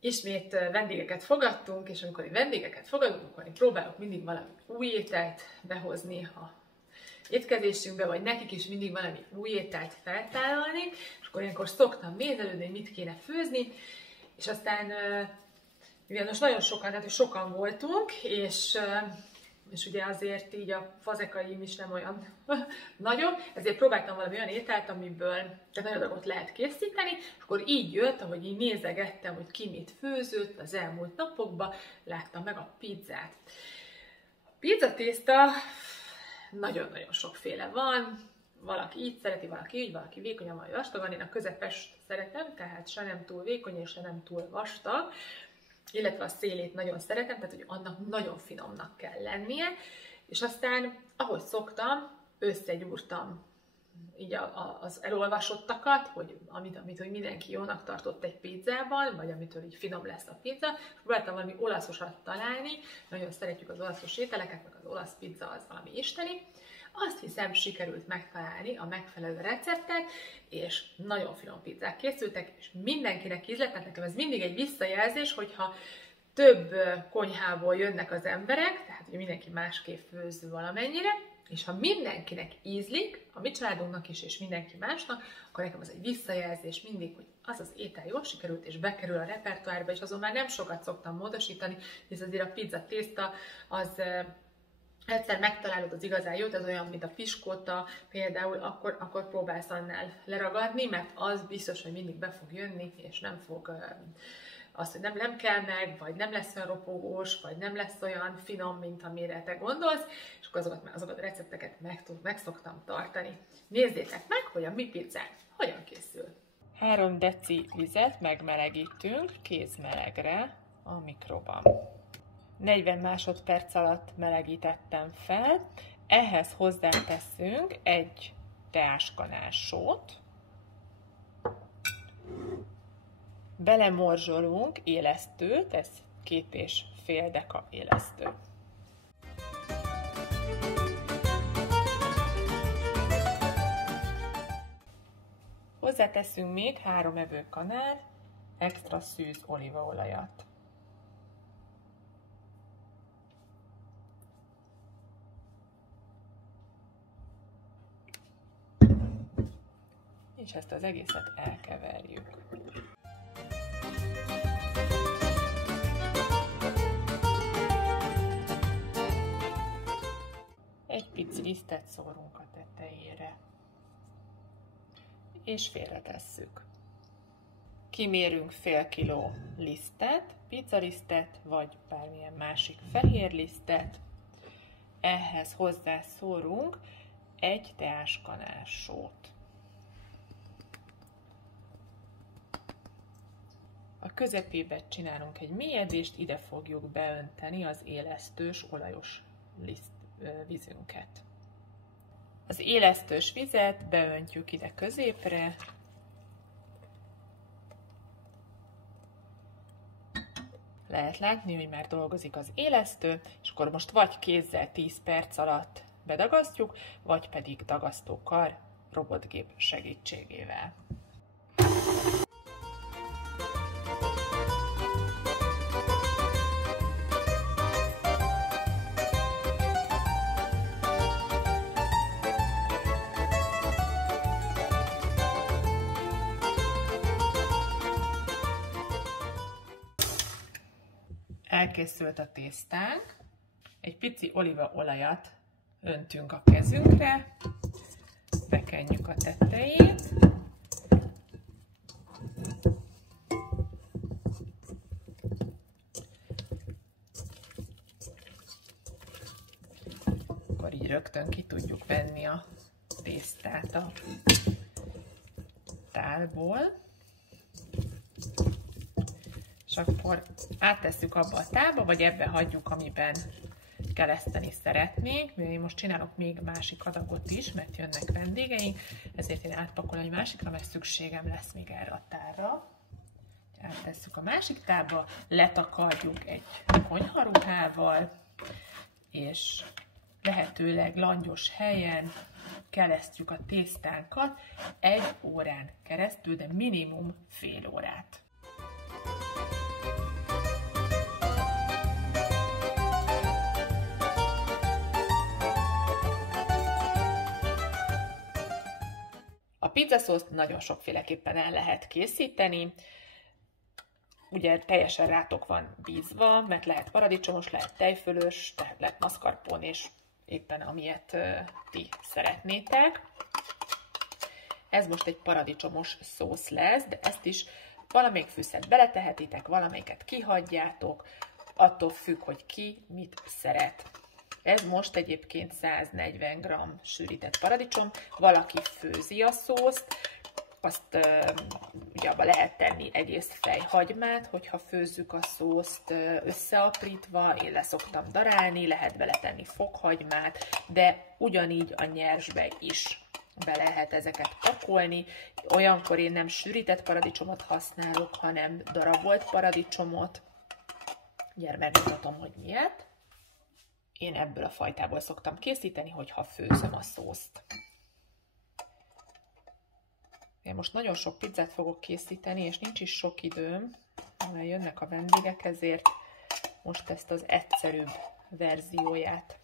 Ismét vendégeket fogadtunk, és amikor vendégeket fogadunk, akkor én próbálok mindig valami új ételt behozni a étkezésünkbe, vagy nekik is mindig valami új ételt feltállalni, és akkor ilyenkor szoktam nézelődni, hogy mit kéne főzni, és aztán mivel most nagyon sokan, tehát sokan voltunk, és ugye azért így a fazekaim is nem olyan nagyobb, ezért próbáltam valami olyan ételt, amiből nagyon adagot lehet készíteni, és akkor így jött, ahogy így nézegettem, hogy ki mit főzött az elmúlt napokban, láttam meg a pizzát. A pizzatészta nagyon-nagyon sokféle van, valaki így szereti, valaki így, valaki vékonyan, vagy vastagan, én a közepest szeretem, tehát se nem túl vékony, és se nem túl vastag, illetve a szélét nagyon szeretem, tehát hogy annak nagyon finomnak kell lennie, és aztán, ahogy szoktam, összegyúrtam így az elolvasottakat, hogy amit hogy mindenki jónak tartott egy pizzában, vagy amitől így finom lesz a pizza, és próbáltam valami olaszosat találni, nagyon szeretjük az olaszos ételeket, meg az olasz pizza az valami isteni. Azt hiszem, sikerült megtalálni a megfelelő receptet, és nagyon finom pizzák készültek, és mindenkinek ízlett, mert nekem ez mindig egy visszajelzés, hogyha több konyhából jönnek az emberek, tehát hogy mindenki másképp főz valamennyire, és ha mindenkinek ízlik, a mi családunknak is, és mindenki másnak, akkor nekem az egy visszajelzés mindig, hogy az az étel jól sikerült, és bekerül a repertoárba, és azon már nem sokat szoktam módosítani, hisz azért a pizza tészta az egyszer megtalálod az igazán jót, ez olyan, mint a piskóta például, akkor próbálsz annál leragadni, mert az biztos, hogy mindig be fog jönni, és nem fog az, hogy nem kell meg, vagy nem lesz olyan ropogós, vagy nem lesz olyan finom, mint amire te gondolsz, és akkor azokat a recepteket meg szoktam tartani. Nézzétek meg, hogy a mi pizzánk hogyan készül. 3 deci vizet megmelegítünk kézmelegre a mikroban. 40 másodperc alatt melegítettem fel, ehhez hozzáteszünk egy teáskanál sót, belemorzsolunk élesztőt, ez 2,5 deka élesztő. Hozzáteszünk még 3 evőkanál extra szűz olívaolajat. És ezt az egészet elkeverjük. Egy pici lisztet szórunk a tetejére, és félretesszük. Kimérünk fél kiló lisztet, pizzalisztet, vagy bármilyen másik fehér lisztet. Ehhez hozzászórunk egy teáskanál sót. A közepébe csinálunk egy mélyedést, ide fogjuk beönteni az élesztős, olajos vízünket. Az élesztős vizet beöntjük ide középre, lehet látni, hogy már dolgozik az élesztő, és akkor most vagy kézzel 10 perc alatt bedagasztjuk, vagy pedig dagasztókar robotgép segítségével. Elkészült a tésztánk, egy pici olívaolajat öntünk a kezünkre, bekenjük a tetejét, akkor így rögtön ki tudjuk venni a tésztát a tálból. És akkor áttesszük abba a tálba, vagy ebbe hagyjuk, amiben keleszteni szeretnénk. Mivel én most csinálok még másik adagot is, mert jönnek vendégeink, ezért én átpakolom egy másikra, mert szükségem lesz még erre a tálra. Áttesszük a másik tálba, letakarjuk egy konyharuhával, és lehetőleg langyos helyen kelesztjük a tésztánkat 1 órán keresztül, de minimum fél órát. pizzaszószt nagyon sokféleképpen el lehet készíteni. Ugye teljesen rátok van bízva, mert lehet paradicsomos, lehet tejfölös, tehát lehet mascarpone, és éppen amilyet ti szeretnétek. Ez most egy paradicsomos szósz lesz, de ezt is valamelyik fűszert beletehetitek, valamelyiket kihagyjátok, attól függ, hogy ki mit szeret. Ez most egyébként 140 g sűrített paradicsom, valaki főzi a szószt, azt ugye abba lehet tenni egész fejhagymát, hogyha főzzük a szószt összeaprítva, én leszoktam darálni, lehet beletenni fokhagymát, de ugyanígy a nyersbe is be lehet ezeket pakolni. Olyankor én nem sűrített paradicsomot használok, hanem darabolt paradicsomot. Gyere, megmutatom, hogy miért. Én ebből a fajtából szoktam készíteni, hogyha főzöm a szószt. Én most nagyon sok pizzát fogok készíteni, és nincs is sok időm, mert jönnek a vendégek, ezért most ezt az egyszerűbb verzióját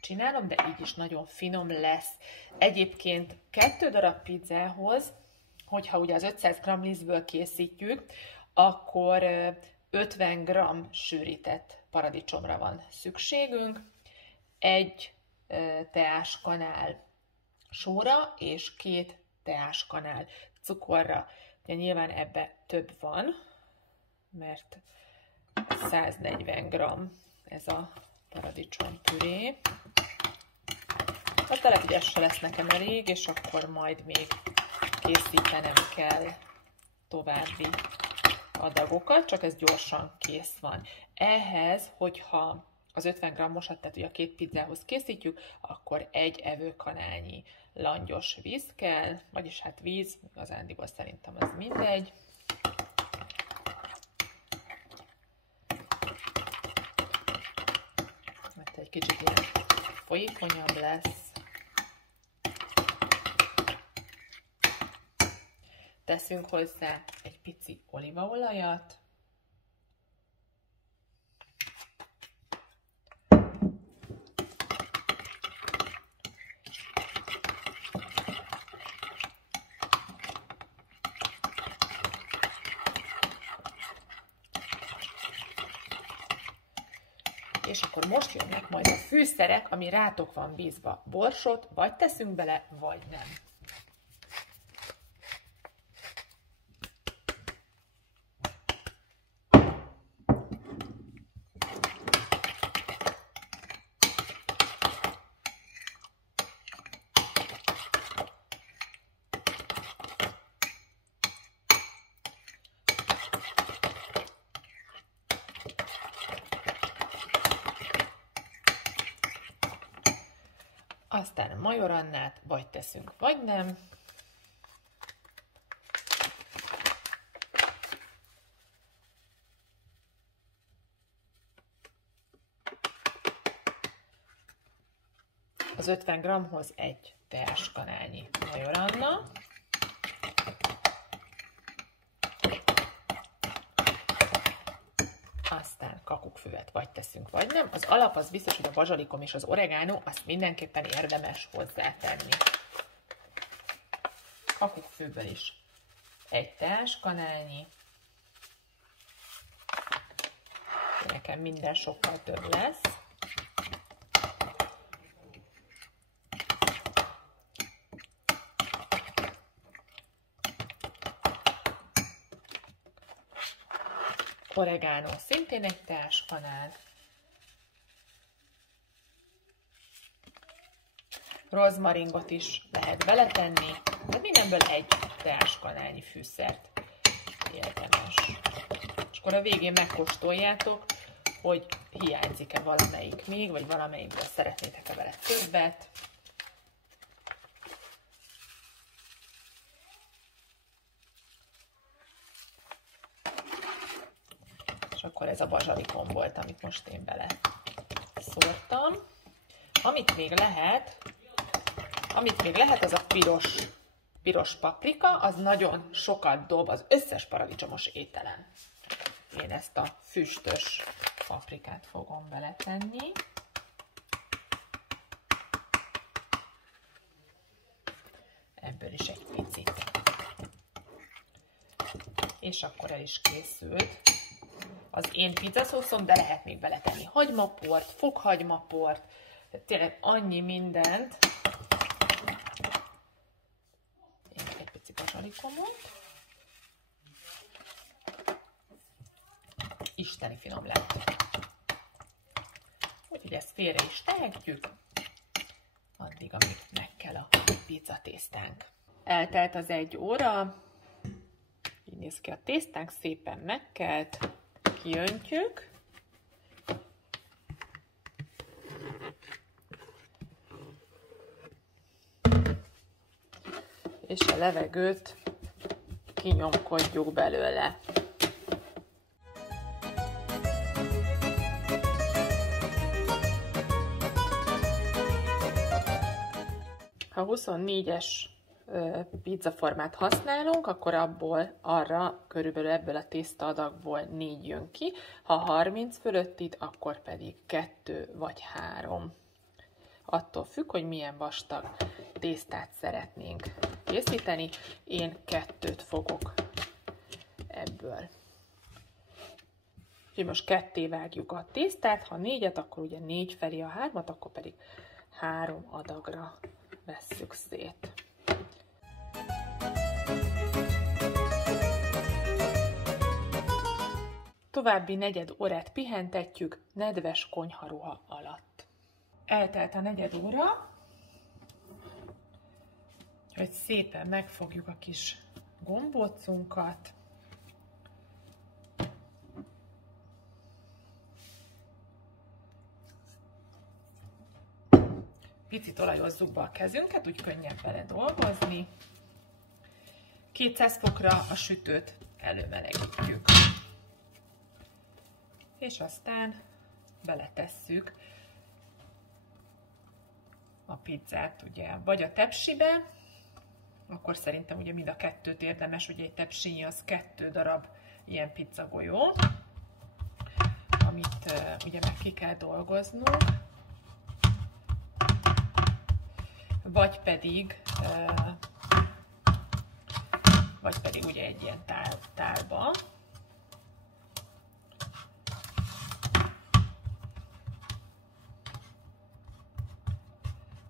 csinálom, de így is nagyon finom lesz. Egyébként 2 darab pizzához, hogyha ugye az 500 g lisztből készítjük, akkor 50 g sűrített paradicsomra van szükségünk, 1 teáskanál sóra és 2 teáskanál cukorra. Ugye nyilván ebbe több van, mert 140 g ez a paradicsompüré. Hát lehet, hogy ez se lesz nekem elég, és akkor majd még készítenem kell további adagokat, csak ez gyorsan kész van. Ehhez, hogyha az 50 g-osat, tehát ugye a 2 pizzához készítjük, akkor 1 evőkanálnyi langyos víz kell, vagyis hát víz, igazándiból szerintem ez mindegy. Mert egy kicsit ilyen folyékonyabb lesz. Teszünk hozzá egy pici olívaolajat. És akkor most jönnek majd a fűszerek, ami rátok van bízva. Borsot vagy teszünk bele, vagy nem. Aztán a majorannát vagy teszünk, vagy nem. Az 50 g-hoz 1 teáskanálnyi majoranna. Aztán kakukkfüvet vagy teszünk, vagy nem. Az alap az biztos, hogy a bazsalikom és az oregánó, azt mindenképpen érdemes hozzátenni. Kakukkfűből is 1 teáskanálnyi. Nekem minden sokkal több lesz. Oregánó szintén 1 teáskanál. Rozmaringot is lehet beletenni, de mindenből 1 teáskanálnyi fűszert érdemes. És akkor a végén megkóstoljátok, hogy hiányzik-e valamelyik még, vagy valamelyikből szeretnétek-e vele többet. És akkor ez a bazsalikom volt, amit most én bele szórtam. Amit még lehet, az a piros paprika, az nagyon sokat dob az összes paradicsomos ételen. Én ezt a füstös paprikát fogom beletenni. ebből is egy picit. És akkor el is készült az én pizzaszószom, de lehet még beletenni hagymaport, fokhagymaport, tényleg annyi mindent. Én egy pici bazsalikomot. Isteni finom lett. Úgyhogy ezt félre is tehetjük, addig, amíg meg kell a pizzatésztánk. Eltelt az 1 óra, így néz ki a tésztánk, szépen megkelt, kiöntjük, és a levegőt kinyomkodjuk belőle. Ha 24-es pizzaformát használunk, akkor abból arra körülbelül ebből a tésztaadagból 4 jön ki, ha 30 fölöttit, akkor pedig 2 vagy 3. Attól függ, hogy milyen vastag tésztát szeretnénk készíteni. Én 2 fogok ebből. Úgyhogy most 2 vágjuk a tésztát, ha 4-et, akkor ugye 4 felé a 3-at, akkor pedig 3 adagra vesszük szét. További 4 órát pihentetjük nedves konyharuha alatt. Eltelt a 4 óra, hogy szépen megfogjuk a kis gombócunkat. Picit olajozzuk be a kezünket, úgy könnyebb vele dolgozni. 200 fokra a sütőt előmelegítjük. És aztán beletesszük a pizzát, ugye, vagy a tepsibe, akkor szerintem ugye mind a 2-t érdemes, ugye egy tepsinyi az 2 darab ilyen pizzagolyó, amit ugye meg ki kell dolgoznunk, vagy pedig ugye egy ilyen tálba.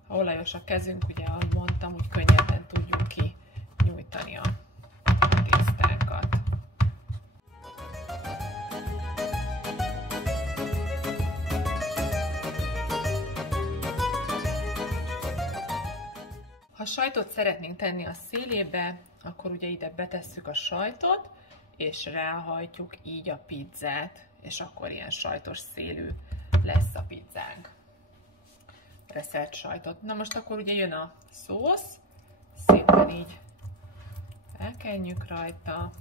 Ha olajos a kezünk, ugye, ahogy mondtam, úgy könnyebben tudjuk ki nyújtani a tésztánkat. Ha sajtot szeretnénk tenni a szélébe, akkor ugye ide betesszük a sajtot, és ráhajtjuk így a pizzát, és akkor ilyen sajtos szélű lesz a pizzánk. Reszelt sajtot. Na most akkor ugye jön a szósz, szépen így elkenjük rajta.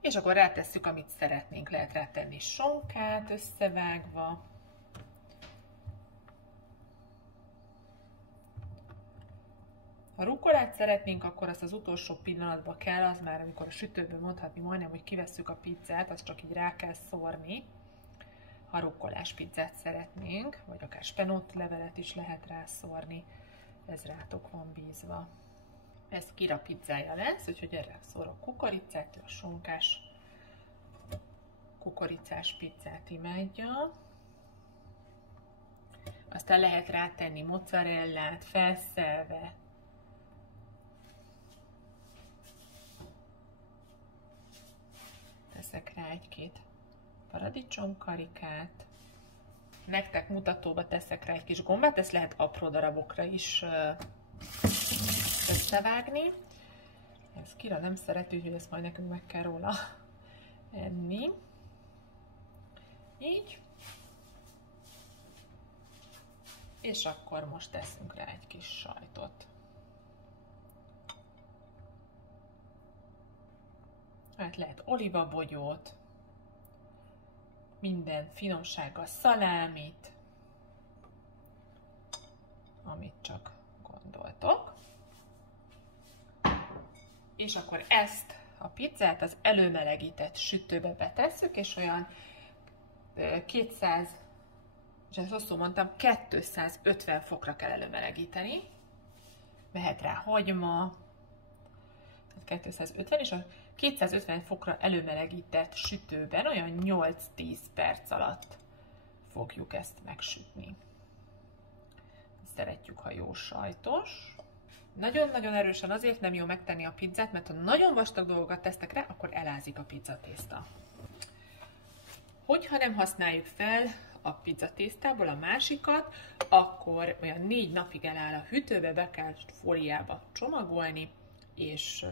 És akkor rátesszük, amit szeretnénk. Lehet rátenni sonkát összevágva. Ha rukkolát szeretnénk, akkor azt az utolsó pillanatban kell, az már amikor a sütőből mondhatni majdnem, hogy kivesszük a pizzát, azt csak így rá kell szórni. Ha rukkolás pizzát szeretnénk, vagy akár spenót levelet is lehet rászórni, ez rátok van bízva. Ez Kira pizzája lesz, úgyhogy erre szórok kukoricát, a sonkás kukoricás pizzát imádja. Aztán lehet rátenni mozzarellát, felszelve. Teszek rá 1-2 paradicsomkarikát. Nektek mutatóba teszek rá egy kis gombát, ezt lehet apró darabokra is összevágni. Ez Kira nem szereti, hogy ezt majd nekünk meg kell róla enni. Így. És akkor most teszünk rá egy kis sajtot. Hát lehet olivabogyót, minden finomsággal, szalámit, amit csak gondoltok. És akkor ezt a pizzát az előmelegített sütőbe betesszük, és olyan 200, és ezt rosszul mondtam, 250 fokra kell előmelegíteni. Mehet rá hagyma, 250, és a 250 fokra előmelegített sütőben olyan 8-10 perc alatt fogjuk ezt megsütni. Szeretjük, ha jó sajtos. Nagyon-nagyon erősen azért nem jó megtenni a pizzát, mert ha nagyon vastag dolgokat tesztek rá, akkor elázik a pizzatészta. Hogyha nem használjuk fel a pizzatésztából a másikat, akkor olyan 4 napig eláll a hűtőbe, be kell fóliába csomagolni, és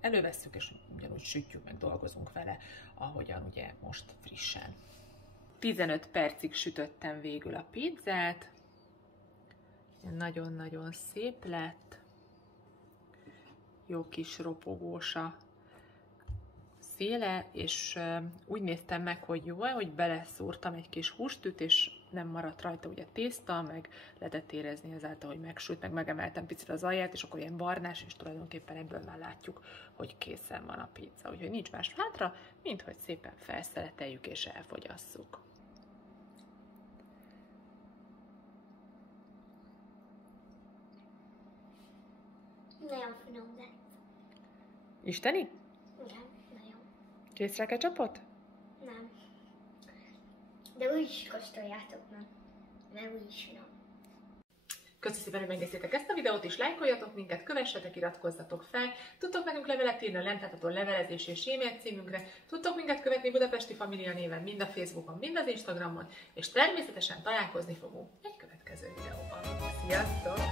elővesszük, és ugyanúgy sütjük, meg dolgozunk vele, ahogyan ugye most frissen. 15 percig sütöttem végül a pizzát. Nagyon-nagyon szép lett. Jó kis ropogós a széle, és úgy néztem meg, hogy jó, hogy beleszúrtam egy kis hústűt, és nem maradt rajta ugye tészta, meg lehetett érezni ezáltal, hogy megsült, meg megemeltem picit az alját, és akkor ilyen barnás, és tulajdonképpen ebből már látjuk, hogy készen van a pizza. Úgyhogy nincs más hátra, mint hogy szépen felszeleteljük és elfogyasszuk. Nagyon finom lett. Isteni? Igen, nagyon. Kész rá ketchupot? Nem. De úgy is kóstoljátok meg, mert úgy is finom. Köszönöm szépen, hogy megnéztétek ezt a videót, és lájkoljatok minket, kövessetek, iratkozzatok fel. Tudtok nekünk levelet írni a lent látható levelezés és e-mail címünkre. Tudtok minket követni Budapesti Família néven, mind a Facebookon, mind az Instagramon, és természetesen találkozni fogunk egy következő videóban. Sziasztok!